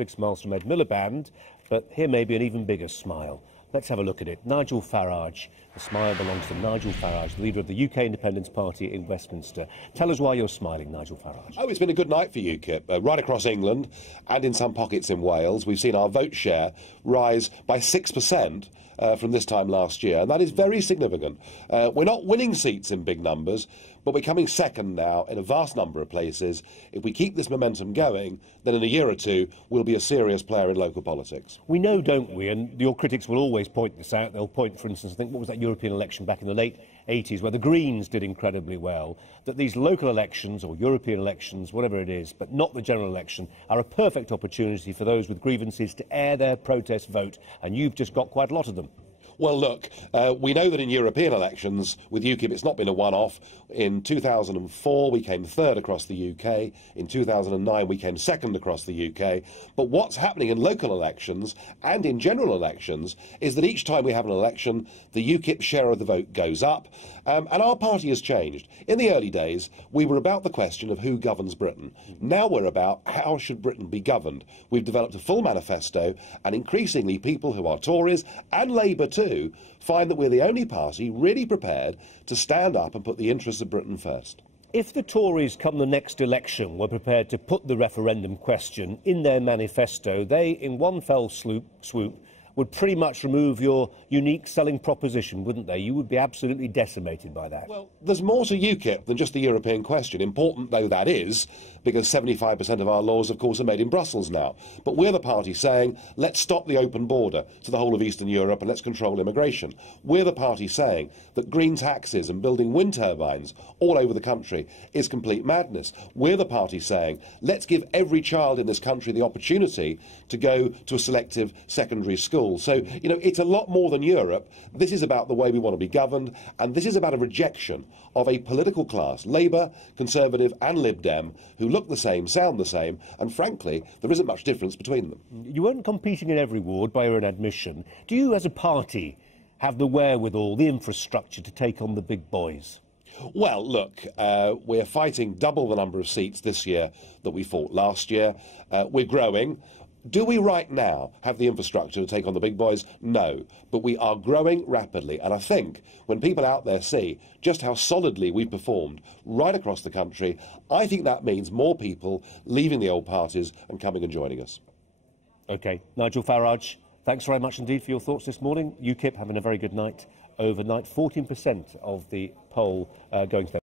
Big smiles from Ed Miliband, but here may be an even bigger smile. Let's have a look at it. Nigel Farage. The smile belongs to Nigel Farage, the leader of the UK Independence Party in Westminster. Tell us why you're smiling, Nigel Farage. Oh, it's been a good night for UKIP. Right across England and in some pockets in Wales, we've seen our vote share rise by 6% from this time last year, and that is very significant. We're not winning seats in big numbers, but we're coming second now in a vast number of places. If we keep this momentum going, then in a year or two, we'll be a serious player in local politics. We know, don't we, and your critics will always point this out. They'll point, for instance, I think, what was that European election back in the late 80s, where the Greens did incredibly well, that these local elections, or European elections, whatever it is, but not the general election, are a perfect opportunity for those with grievances to air their protest vote, and you've just got quite a lot of them. Well, look, we know that in European elections, with UKIP, it's not been a one-off. In 2004, we came third across the UK. In 2009, we came second across the UK. But what's happening in local elections and in general elections is that each time we have an election, the UKIP share of the vote goes up, and our party has changed. In the early days, we were about the question of who governs Britain. Now we're about how should Britain be governed. We've developed a full manifesto, and increasingly people who are Tories and Labour too find that we're the only party really prepared to stand up and put the interests of Britain first. If the Tories, come the next election, were prepared to put the referendum question in their manifesto, they, in one fell swoop, would pretty much remove your unique selling proposition, wouldn't they? You would be absolutely decimated by that. Well, there's more to UKIP than just the European question, important though that is, because 75% of our laws, of course, are made in Brussels now. But we're the party saying, let's stop the open border to the whole of Eastern Europe and let's control immigration. We're the party saying that green taxes and building wind turbines all over the country is complete madness. We're the party saying, let's give every child in this country the opportunity to go to a selective secondary school. So, you know, it's a lot more than Europe. This is about the way we want to be governed, and this is about a rejection of a political class, Labour, Conservative and Lib Dem, who look the same, sound the same, and frankly, there isn't much difference between them. You weren't competing in every ward by your own admission. Do you, as a party, have the wherewithal, the infrastructure to take on the big boys? Well, look, we're fighting double the number of seats this year that we fought last year. We're growing. Do we right now have the infrastructure to take on the big boys? No, but we are growing rapidly, and I think when people out there see just how solidly we've performed right across the country, I think that means more people leaving the old parties and coming and joining us. OK. Nigel Farage, thanks very much indeed for your thoughts this morning. UKIP having a very good night overnight. 14% of the poll going to